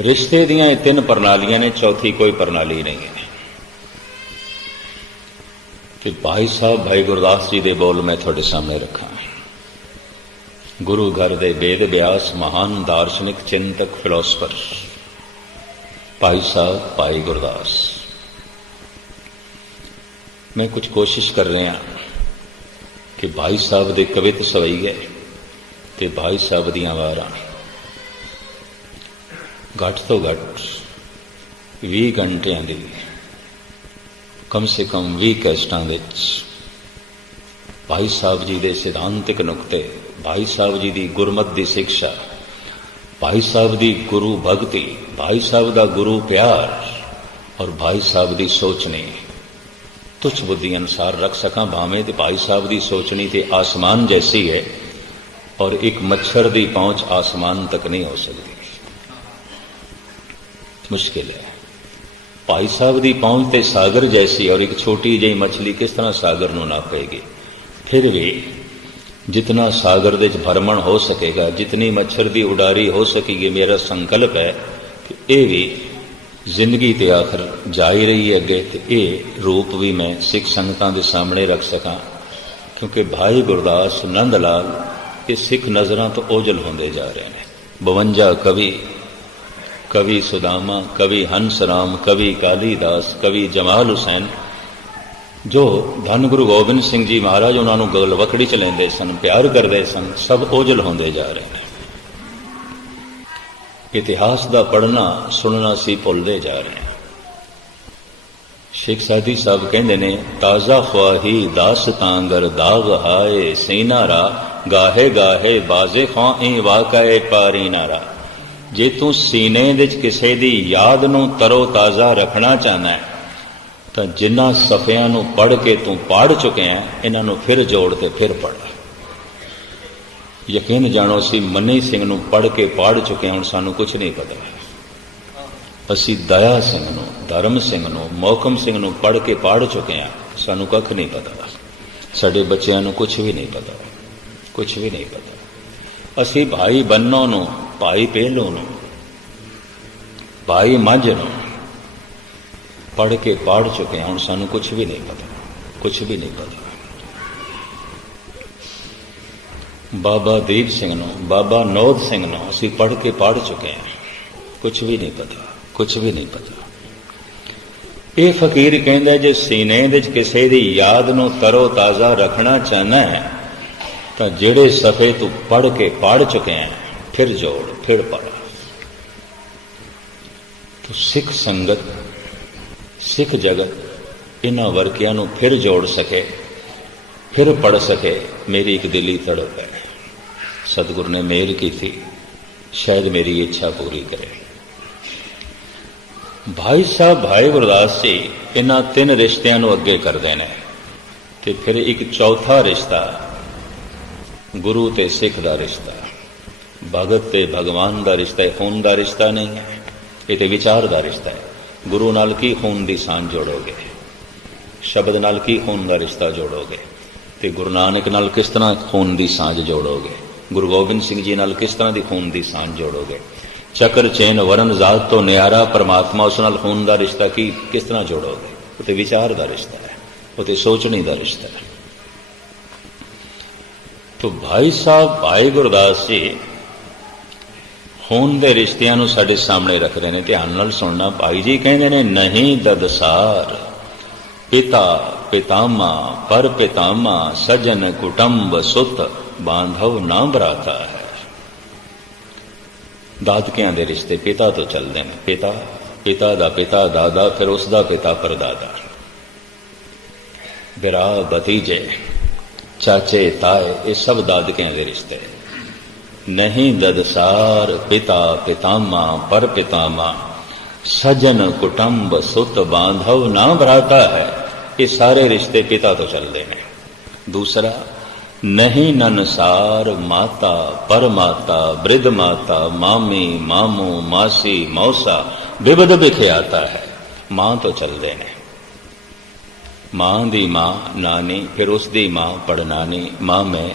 रिश्ते दियां ये तीन प्रणालियां ने, चौथी कोई प्रणाली नहीं है। कि भाई साहब भाई गुरदास जी दे बोल मैं थोड़े सामने रखा। गुरु घर दे वेद व्यास, महान दार्शनिक, चिंतक, फिलोसफर भाई साहब भाई गुरदास। मैं कुछ कोशिश कर रहा कि भाई साहब दे कवित सवईए ते भाई साहब दियां वारां घट तो घट 20 घंटियां दी, कम से कम 20 कैसटां विच भाई साहब जी दे सिद्धांतिक नुकते, भाई साहब जी दी गुरमत दी शिक्षा, भाई साहब दी गुरु भगति, भाई साहब दा गुरु प्यार और भाई साहब दी सोचनी तुच्छ बुद्धि अनुसार रख सका। भावें ते भाई साहब दी सोचनी ते आसमान जैसी है और एक मच्छर दी पहुंच आसमान तक नहीं हो सकती, मुश्किल है। भाई साहब दी पहुंच ते सागर जैसी और एक छोटी जी मछली किस तरह सागर नूं नापेगी। फिर भी जितना सागर दे भरमण हो सकेगा, जितनी मच्छर दी उडारी हो सकेगी, मेरा संकल्प है कि यह भी जिंदगी ते आखिर जा ही रही है अगे, तो ये रूप भी मैं सिख संगतां दे सामने रख सका। क्योंकि भाई गुरदास, नंद लाल ये सिख नज़रां तो ओझल होंदे जा रहे हैं। 52 कवि, कवि सुदामा, कवि हंसराम, कवि कालीदास, कवि जमाल हुसैन, जो धन गुरु गोबिंद सिंह जी महाराज उन्होंने गलवकड़ी च लेंदे सन, प्यार करते सन, सब ओझल होंदे जा रहे हैं। इतिहास का पढ़ना सुनना सी भुलते जा रहे हैं। शेख सादी साहब कहते ने, ताज़ा ख्वाही दास तांगर दाग हाए सीनारा, गाहे गाहे बाजे खां ई वाकाए पारी नारा। जे तू सीने विच किसे दी याद नूं तरो ताज़ा रखना चाहना है, तो जिन्हां सफ़ियां नूं पढ़ के तू पढ़ चुके हैं, इन्हां नूं फिर जोड़ ते फिर पढ़। यकीन जानो असी मनी सिंह नूं पढ़ के पढ़ चुके हैं, हुण सानूं कुछ नहीं पता। असी दया सिंह नूं, धर्म सिंह नूं, मोहकम सिंह नूं पढ़ के पढ़ चुके हैं, सानूं कख नहीं पता। साडे बच्चिआं नूं कुछ भी नहीं पता, कुछ भी नहीं पता। असी भाई बन्नों नूं, भाई पहलों नूं, भाई मझ नूं पढ़ के पढ़ चुके हैं, हुण सानूं कुछ भी नहीं पता, कुछ भी नहीं पता। बाबा दीप सिंह नूं, बाबा नौद सिंह नूं असीं पढ़ के पढ़ चुके हैं, कुछ भी नहीं पता, कुछ भी नहीं पता। ये फकीर कहंदा जे सीने विच किसे दी याद नूं तरो ताज़ा रखना चाहना है, तो जिहड़े सफ़े तू पढ़ के पढ़ चुके हैं फिर जोड़, फिर पढ़। तो सिख संगत, सिख जगत इन्हां वर्कियां नूं फिर जोड़ सके, फिर पढ़ सके, मेरी एक दिली तड़प है। सतगुरु ने मेहर की थी, शायद मेरी इच्छा पूरी करे। भाई साहब भाई गुरदास जी इन्हां 3 रिश्तियां नूं अगे करदे ने, ते फिर एक चौथा रिश्ता गुरु ते सिख दा रिश्ता, भगत ते भगवान दा रिश्ता है। खून दा रिश्ता नहीं है, ये तो विचार दा रिश्ता है। गुरु नाल की खून दी सांझ जोड़ोगे, शब्द नाल की खून दा रिश्ता जोड़ोगे, ते गुरु नानक नाल किस तरह खून दी सांझ जोड़ोगे, गुरु गोबिंद सिंह जी नाल किस तरह की खून की सांझ जोड़ोगे। चक्र चैन वरण जात तो न्यारा परमात्मा, उस नाल खून का रिश्ता की किस तरह जोड़ोगे। वो तो विचार का रिश्ता है, वो तो सोचने का रिश्ता है। तो भाई साहब भाई गुरदास जी खून के रिश्तिਆਂ ਨੂੰ ਸਾਡੇ ਸਾਹਮਣੇ ਰੱਖਦੇ ਨੇ। ਧਿਆਨ ਨਾਲ ਸੁਣਨਾ, ਭਾਈ ਜੀ ਕਹਿੰਦੇ ਨੇ ਨਹੀਂ ਦਦਸਾਰ ਪਿਤਾ ਪਿਤਾਮਾ ਪਰ ਪਿਤਾਮਾ ਸਜਨ ਕੁਟੰਬ ਸੁਤ ਬਾਂਧਵ ਨਾ ਭਰਾਤਾ ਹੈ। ਦਾਦਕਿਆਂ ਦੇ ਰਿਸ਼ਤੇ ਪਿਤਾ ਤੋਂ ਚੱਲਦੇ ਨੇ। ਪਿਤਾ, ਪਿਤਾ ਦਾ ਪਿਤਾ ਦਾਦਾ, ਫਿਰ ਉਸ ਦਾ ਪਿਤਾ ਪਰਦਾਦਾ, ਬਿਰਾ ਭਤੀਜੇ ਚਾਚੇ ਤਾਏ, ਇਹ ਸਭ ਦਾਦਕਿਆਂ ਦੇ ਰਿਸ਼ਤੇ। नहीं ददसार पिता पितामा पर पितामा सजन कुटुंब सुत बांधव ना भराता है। ये सारे रिश्ते पिता तो चलते हैं। दूसरा, नहीं ननसार माता परमाता वृद्ध माता मामी मामू मासी मौसा विविध बिखियाता है। मां तो चलते हैं। मां दी मां नानी, फिर उसकी मां पड़नानी, मां में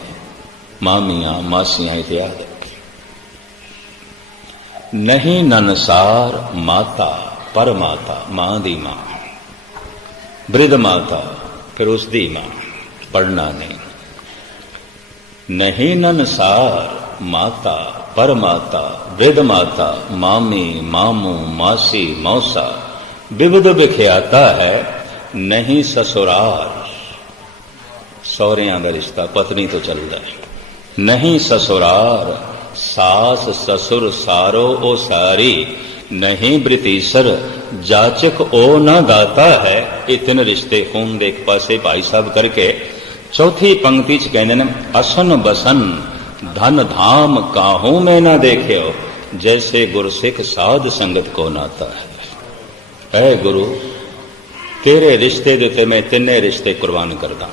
मामियां मासियां इत्यादि। नहीं ननसार माता परमाता, मां दी मां, वृद्ध माता, फिर उसकी मां पढ़ना नहीं। नहीं ननसार माता परमाता वृद्ध माता मामी मामू मासी मौसा विविध बिखियाता है। नहीं ससुराल, सौरियां का रिश्ता पत्नी तो चलता है। नहीं ससुरार सास ससुर सारो ओ सारी, नहीं ब्रितीसर जाचक ओ न गाता है। ये तीन रिश्ते खून दे एक पासे भाई साहब करके चौथी पंक्ति च कहते हैं असन बसन धन धाम काहू में न देखे हो, जैसे गुरसिख साध संगत को नाता है। ऐ गुरु, तेरे रिश्ते देते मैं तिन्ने रिश्ते कुर्बान करदा।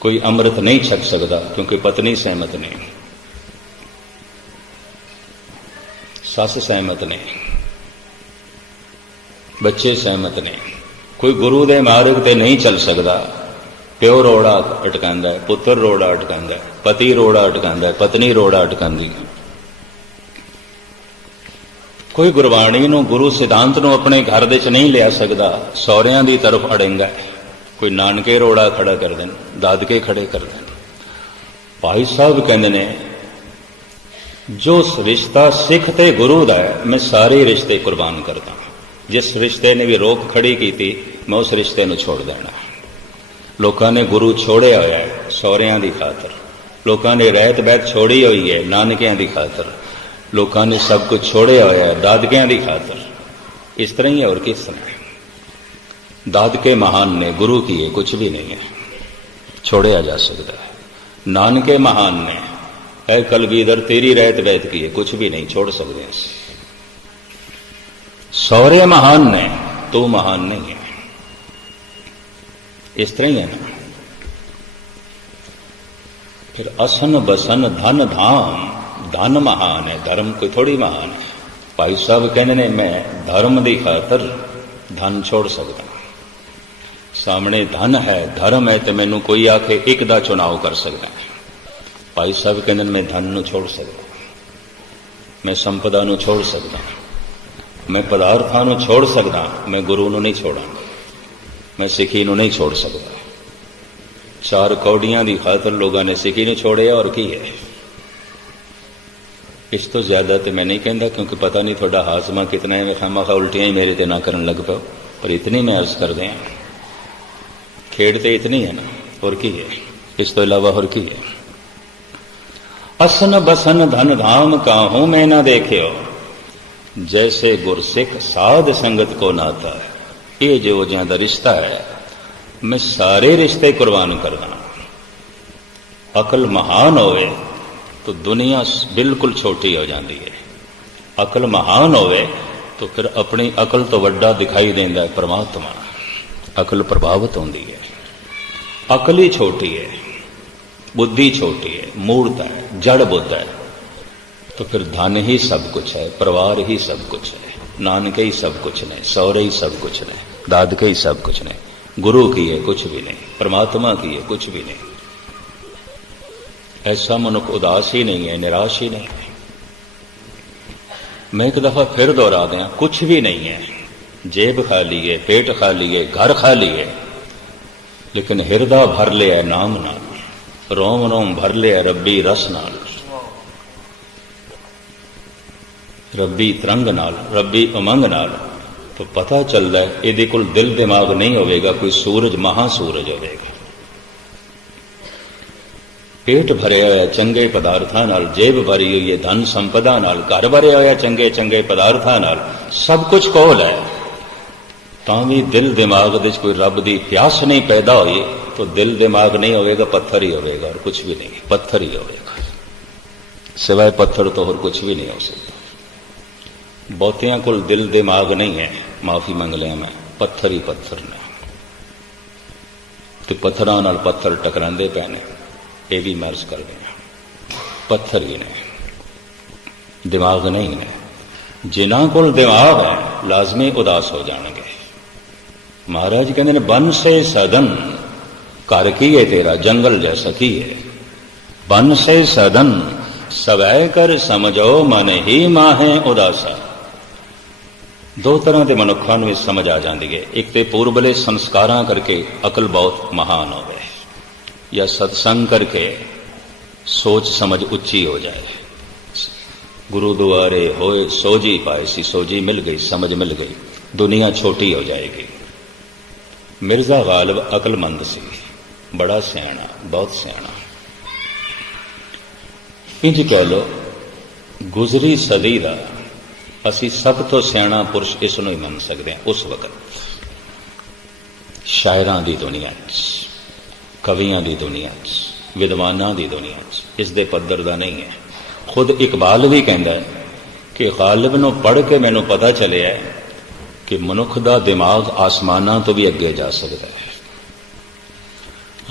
कोई अमृत नहीं छक सकता क्योंकि पत्नी सहमत नहीं, सस सहमत नहीं, बच्चे सहमत नहीं। कोई गुरु दे मार्ग ते नहीं चल सकता। प्यो रोड़ा अटकांदा है, पुत्र रोड़ा अटकांदा है, पति रोड़ा अटकांदा है, पत्नी रोड़ा अटकांदी है। कोई गुरबाणी नूं गुरु सिद्धांत नूं अपने घर दे च नहीं लिया सकता, सौरियां दी तरफ अड़ेंगा है। कोई नानके रोड़ा खड़ा कर देन, दादके खड़े कर देन। भाई साहब कहते ने जो रिश्ता सिख ते गुरु दा है, मैं सारे रिश्ते कुर्बान करता। जिस रिश्ते ने भी रोक खड़ी की थी, मैं उस रिश्ते नूं छोड़ देना। लोगों ने गुरु छोड़िया होया है सौरियां दी खातर, लोगों ने रहत बहत छोड़ी हुई है नानकियां दी खातर, लोगों ने सब कुछ छोड़िया होया है दादकियां दी खातर। इस तरह ही है और किस तरह। दादके महान ने, गुरु की है कुछ भी नहीं है, छोड़िया जा सकता है। नानके महान ने, है कलगीधर तेरी रहत बहत की है, कुछ भी नहीं छोड़ सकते। सौरे महान ने, तू महान नहीं है। इस तरह ही है ना। फिर असन बसन धन धाम, धन महान है, धर्म कोई थोड़ी महान है। भाई साहब कहते ने मैं धर्म की खातर धन छोड़ सकता। सामने धन है धर्म है तो मैनू कोई आके एक दा चुनाव कर सकता है। भाई साहब कहते मैं धन नूं छोड़ सकता, मैं संपदा नूं छोड़ सकता, मैं पदार्थां नूं छोड़ सकता, मैं गुरु नूं नहीं छोड़ा, मैं सिखी नूं नहीं छोड़ सकता। चार कौड़ियां दी खातर लोगों ने सिखी नूं छोड़िया और की है। इस तो ज्यादा तो मैं नहीं कहता क्योंकि पता नहीं थोड़ा हाजमा कितना है, मैं खामा खा उल्टियां ही मेरे ते ना करन लग पाओ, पर इतनी मैं अर्ज कर दें खेड़ तो इतनी है ना, और की है। इस तो इलावा और की है। असन बसन धन धाम काहू में ना देखे हो, जैसे गुरसिख साध संगत को नाता है। ये जो ज्यादा रिश्ता है, मैं सारे रिश्ते कुर्बान करदा। अकल महान होवे तो दुनिया बिल्कुल छोटी हो जाती है। अकल महान होवे तो फिर अपनी अकल तो वड्डा दिखाई देंदा है परमात्मा। अकल प्रभावित होती है। अकल ही छोटी है, बुद्धि छोटी है, मूर्त है, जड़ बुद्ध है, तो फिर धन ही सब कुछ है, परिवार ही सब कुछ है, नानके ही सब कुछ नहीं, सौरे ही सब कुछ नहीं, दादके ही सब कुछ नहीं, गुरु की है कुछ भी नहीं, परमात्मा की है कुछ भी नहीं। ऐसा मनुष्य उदास ही नहीं है, निराश ही नहीं है। मैं एक दफा फिर दोहरा दें, कुछ भी नहीं है। जेब खाली है, पेट खाली है, घर खाली है, लेकिन हिरदा भर लिया नाम नाल, रोम रोम भर लिया रब्बी रस नाल। रब्बी तरंग नाल, रब्बी उमंग नाल, तो पता चलता है इहदे कोल दिल दिमाग नहीं होगा, कोई सूरज महासूरज होगा। पेट भरिया होया चंगे पदार्थां नाल, जेब भरी हुई है धन संपदा नाल, घर भरिया होया चंगे चंगे पदार्थां नाल, सब कुछ कोल है, तां भी दिल दिमाग दे कोई रब दी प्यास नहीं पैदा हुई, तो दिल दिमाग नहीं होगा, पत्थर ही होगा और कुछ भी नहीं, पत्थर ही होगा। सिवाय पत्थर तो और कुछ भी नहीं हो सकता। बहुतियां कोल दिल दिमाग नहीं है, माफी मंग लिया मैं, पत्थर ही पत्थर ने, तो पत्थरां नाल पत्थर टकरांदे पए ने, ये भी मर्ज कर गए, पत्थर ही ने, दिमाग नहीं है। जिन्हां कोल दिमाग है लाजमी उदास हो जाएंगे। महाराज कहते हैं बन से सदन, घर की है तेरा जंगल जैसा की है, बन से सदन सवै कर समझो मन ही माहे उदासा। दो तरह के मनुखों में समझ आ जाती है, एक तो पूर्वले संस्कारां करके अकल बहुत महान हो गए, या सत्संग करके सोच समझ उच्ची हो जाए। गुरु द्वारे होए सोजी पाए सी, सोजी मिल गई, समझ मिल गई, दुनिया छोटी हो जाएगी। मिर्जा गालिब अकलमंद सी, बड़ा सियाणा, बहुत सियाणा। इंज कह लो गुजरी सदी का असी सब तो सियाणा पुरुष इसनों ही मान सकते हैं। उस वक्त शायरां की दुनिया, कवियां की दुनिया, विद्वानां की दुनिया इसके पद्धर का नहीं है। खुद इकबाल भी कहता है कि गालिब नूं पढ़ के मैनूं पता चलिया है कि मनुख का दिमाग आसमानां तो भी अगे जा सकता है।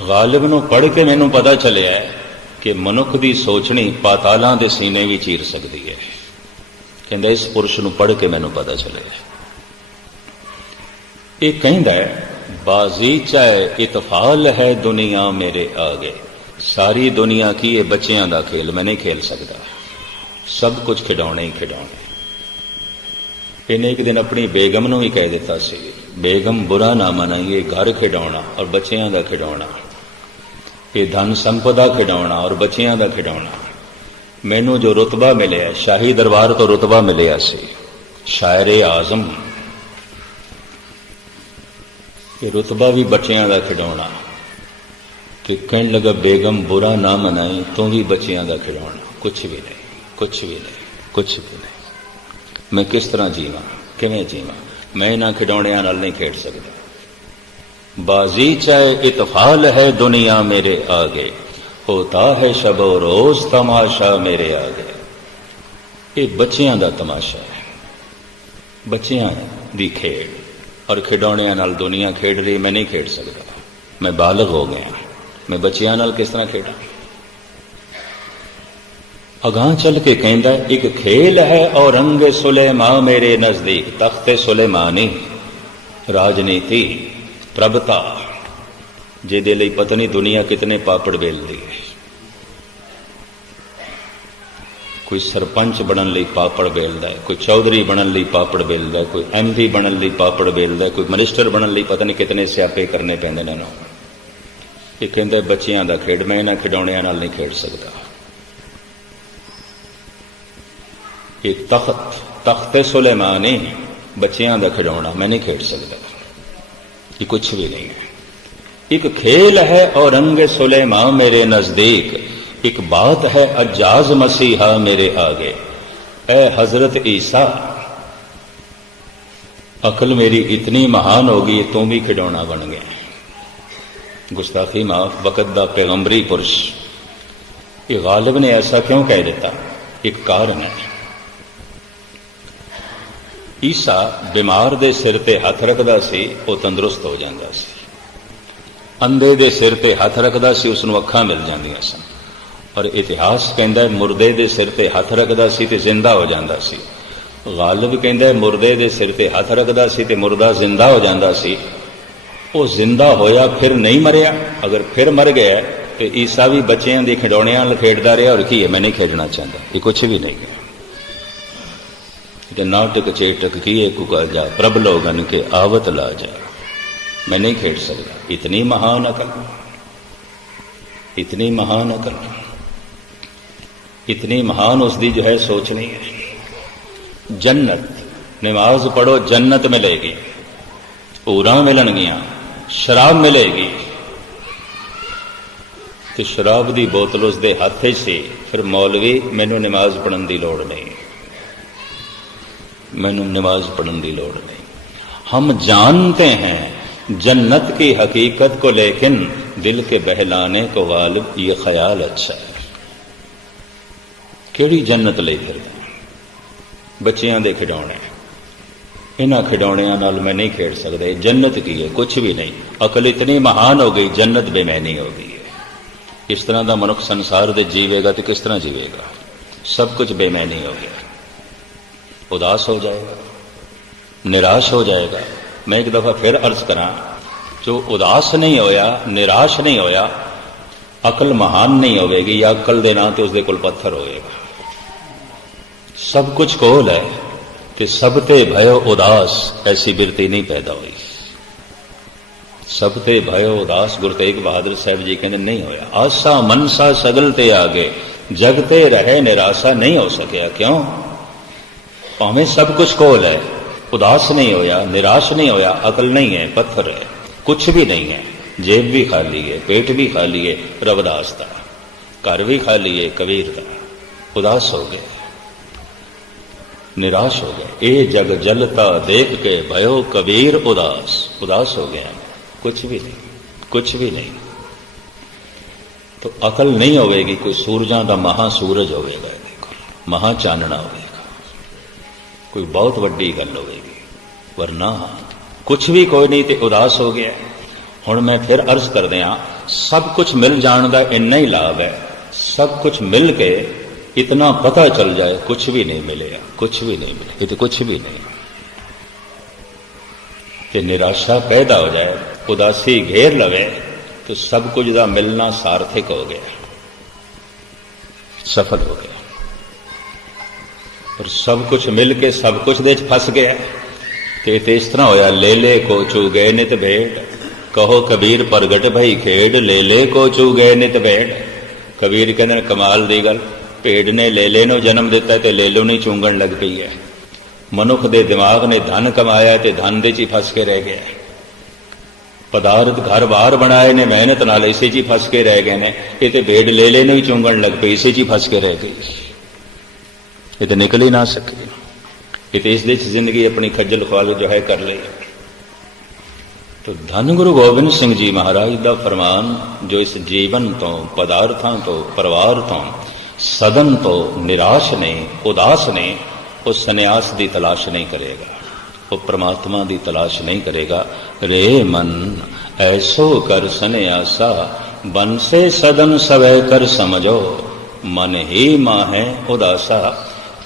गालिब नूं पढ़ के मैनूं पता चलिया है कि मनुख की सोचनी पातालां दे सीने भी चीर सकती है। कहता इस पुरुष नूं पढ़ के मैनूं पता चलिया। ये कहता है बाजी चाहे इतफाल है दुनिया मेरे आगे, सारी दुनिया की ये बच्चियां दा खेल, मैं नहीं खेल सकता, सब कुछ खिडौने ही खिडौने। इन्हें एक दिन अपनी बेगम नूं भी कह दिता सी, बेगम बुरा ना मनाइए, घर खिडौना और बच्चियां दा खिडौना, ये धन संपदा खिडौना और बच्चियां दा खिडौना। मैनू जो रुतबा मिले, शाही दरबार तो रुतबा मिले सी शायरे आजम, ये रुतबा भी बच्चियां दा खिडौना। कि कहने लगा बेगम बुरा ना मनाई, तू भी बच्चियां दा खिडौना, कुछ भी नहीं, कुछ भी नहीं, कुछ भी नहीं। मैं किस तरह जीवा, किवें जीवा, मैं इन्हां खिडौणियां नाल नहीं खेड सकदा। बाजी चाहे इतफाल है दुनिया मेरे आगे, होता है शबो रोज तमाशा मेरे आगे। ये बच्चियां दा तमाशा है, बच्चियां दी खेड और खिडौणियां नाल दुनिया खेड रही, मैं नहीं खेड सकता। मैं बालग हो गया, मैं बच्चियां नाल किस तरह खेडा। अगां चल के कहता है एक खेल है और रंग सुलेमा मेरे नजदीक, तख्ते सुलेमानी राजनीति प्रभता, जिहदे लई पता नहीं दुनिया कितने पापड़ बेलदी है। कोई सरपंच बनन लई पापड़ बेलदा है, कोई चौधरी बनन लई पापड़ बेलदा है, कोई MP बनन लई पापड़ बेलदा है, कोई मिनिस्टर बनन लई पता नहीं कितने स्यापे करने पैंदे ने। ये कहता है बच्चियां दा खेड, मैं इन्हां खिडौणियां नाल नहीं खेड सकदा। ये तख्ते सुलेमानी बच्चियां दा खिडौना, मैं नहीं खेड सकदा, ये कुछ भी नहीं है। एक खेल है और रंग सुलेमा मेरे नजदीक, एक बात है अजाज मसीहा मेरे आगे। ए हजरत ईसा, अकल मेरी इतनी महान होगी, तुम भी खिडौना बन गए। गुस्ताखी माफ, वक़्त दा पैगंबरी पुरुष। ये गालिब ने ऐसा क्यों कह देता, एक कारण है। ईसा बीमार दे सिर ते हथ रखदा सी, वो तंदुरुस्त हो जाता सी। अंधे दे सिर ते हथ रखदा सी, उसनूं अखां मिल जांदियां सन। और इतिहास कहता है मुर्दे दे सिर ते हथ रखदा सी ते जिंदा हो जाता सी। गालिब कहता है मुर्दे दे सिर ते हथ रखदा सी ते मुर्दा जिंदा हो जाता सी। वो जिंदा होया फिर नहीं मरिया, अगर फिर मर गया तो ईसा भी बच्चियां दी खिडौणियां नाल खेडदा रहा। और की है, मैं नहीं खेडना चाहता, ये कुछ भी नहीं है। नाटक चेटक किए कुका जा, प्रभ लोगन के आवत ला जा, मैं नहीं खेड सकता। इतनी महान अकल, इतनी महान अकल, इतनी महान उसकी जो है सोच नहीं है। जन्नत, नमाज पढ़ो जन्नत मिलेगी, हूरां मिलणगियां, शराब मिलेगी। तो शराब की बोतल उसके हथ से, फिर मौलवी मैनू नमाज पढ़न की लोड़ नहीं, मैनू नमाज पढ़न की लोड़ नहीं। हम जानते हैं जन्नत की हकीकत को, लेकिन दिल के बहलाने को गालिब ये ख्याल अच्छा है। केड़ी जन्नत ले फिर बच्चियां दे खिडौने, इन्हां खिडौणियां नाल मैं नहीं खेड सकते। जन्नत की है? कुछ भी नहीं। अकल इतनी महान हो गई, जन्नत बेमैनी हो गई है। इस तरह का मनुख संसार दे जीवेगा तो किस तरह जीवेगा? सब कुछ बेमैनी हो गया, उदास हो जाएगा, निराश हो जाएगा। मैं एक दफा फिर अर्ज करा, जो उदास नहीं होया, निराश नहीं होया, अकल महान नहीं होगी, या अकल दे नां ते उसदे कोल पत्थर होएगा। सब कुछ कोल है कि सब ते भयो उदास, ऐसी बिरती नहीं पैदा हुई। सब ते भयो उदास, गुरु तेग बहादुर साहब जी कहते नहीं होया। आसा मनसा सगल ते आगे, जगते रहे निराशा नहीं हो सकिया। क्यों? भावें सब कुछ कोल है, उदास नहीं होया, निराश नहीं होया, अकल नहीं है, पत्थर है, कुछ भी नहीं है। जेब भी खाली है, पेट भी खाली है, रविदास का घर भी खाली है, कबीर का। उदास हो गए, निराश हो गए। ए जग जलता देख के भयो कबीर उदास, उदास हो गया, कुछ भी नहीं, कुछ भी नहीं। तो अकल नहीं होगी, कोई सूरजां का महासूरज होगा, महाचानना होगा, कोई बहुत वड्डी गल होगी, वरना कुछ भी कोई नहीं। तो उदास हो गया। हुण मैं फिर अर्ज कर दिया, सब कुछ मिल जाने का इन्ना ही लाभ है। सब कुछ मिल के इतना पता चल जाए कुछ भी नहीं मिलेगा, कुछ भी नहीं मिलेगा, ये तो कुछ भी नहीं। ते निराशा पैदा हो जाए, उदासी घेर लवे, तो सब कुछ का मिलना सार्थक हो गया, सफल हो गया। और सब कुछ मिल के सब कुछ दे फस गया। तो इस तरह होया, ले ले को चू गए नित भेड़, कहो कबीर प्रगट भई खेड, ले ले को चू गए नित भेड़। कबीर कहते कमाल दी गल, भेड़ ने ले ले नूं जन्म दिता तो ले लो नहीं चूंगण लग पई है। मनुख दे दिमाग ने धन कमाया तो धन दे च फस के रह गया। पदार्थ घर बार बनाए ने मेहनत नाल इसे च फस के रह गए ने। ये तो भेड़ ले ले नूं ही चूंगण लग पई, इसे च फस के रह गई, ये तो निकल ही ना सके। ये तो इस जिंदगी अपनी खज्जल ख्वाल जो है कर ले। तो धन गुरु गोबिंद सिंह जी महाराज का फरमान, जो इस जीवन तो, पदार्थों तो, परिवार तो, सदन तो निराश ने, उदास ने, वो सन्यास की तलाश नहीं करेगा, वो परमात्मा की तलाश नहीं करेगा। रे मन ऐसो कर सन्यासा, बन से सदन सवै कर समझो, मन ही माहे उदासा।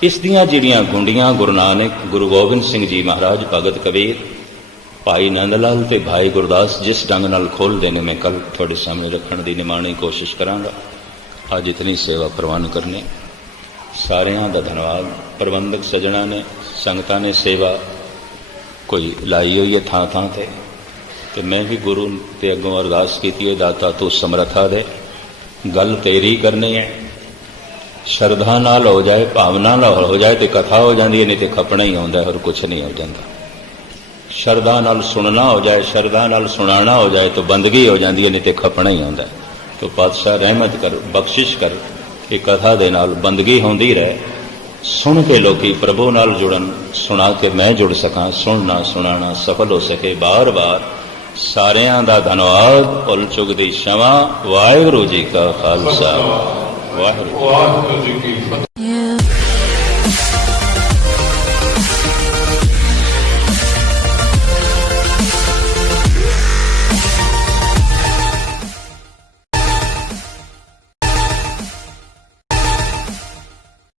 इस दियां जिहड़ियां गुंडियां गुरु नानक, गुरु गोबिंद सिंह जी महाराज, भगत कबीर, भाई नंद लाल ते भाई गुरदास जिस ढंग नाल खोल देने, मैं कल थोड़े सामने रखने की निमाणी कोशिश करांगा। आज इतनी सेवा प्रवान करने, सारियां दा धन्यवाद। प्रबंधक सजना ने, संगतां ने सेवा कोई लाई हुई है थां थां ते, तो मैं भी गुरु ते अगों अरदास की है, दाता तू समर्था दे, गल तेरी करनी है। श्रद्धा नाल हो जाए, भावना नाल हो जाए तो कथा हो जाती है, नहीं तो खपना ही आता है और कुछ नहीं हो जाता। श्रद्धा नाल सुनना हो जाए, श्रद्धा नाल सुनाना हो जाए तो बंदगी हो जाती है, नहीं तो खपना ही आता है। तो पातशाह रहमत कर, बख्शिश कर कि कथा दे नाल बंदगी होंदी रहे, सुन के लोकी प्रभु नाल जुड़न, सुना के मैं जुड़ सका, सुनना सुनाना सफल हो सके। बार बार सारियां दा धन्यवाद, भुल चुक दी क्षमा। वाहिगुरू जी का खालसा, वाहिगुरू जी की फतेह।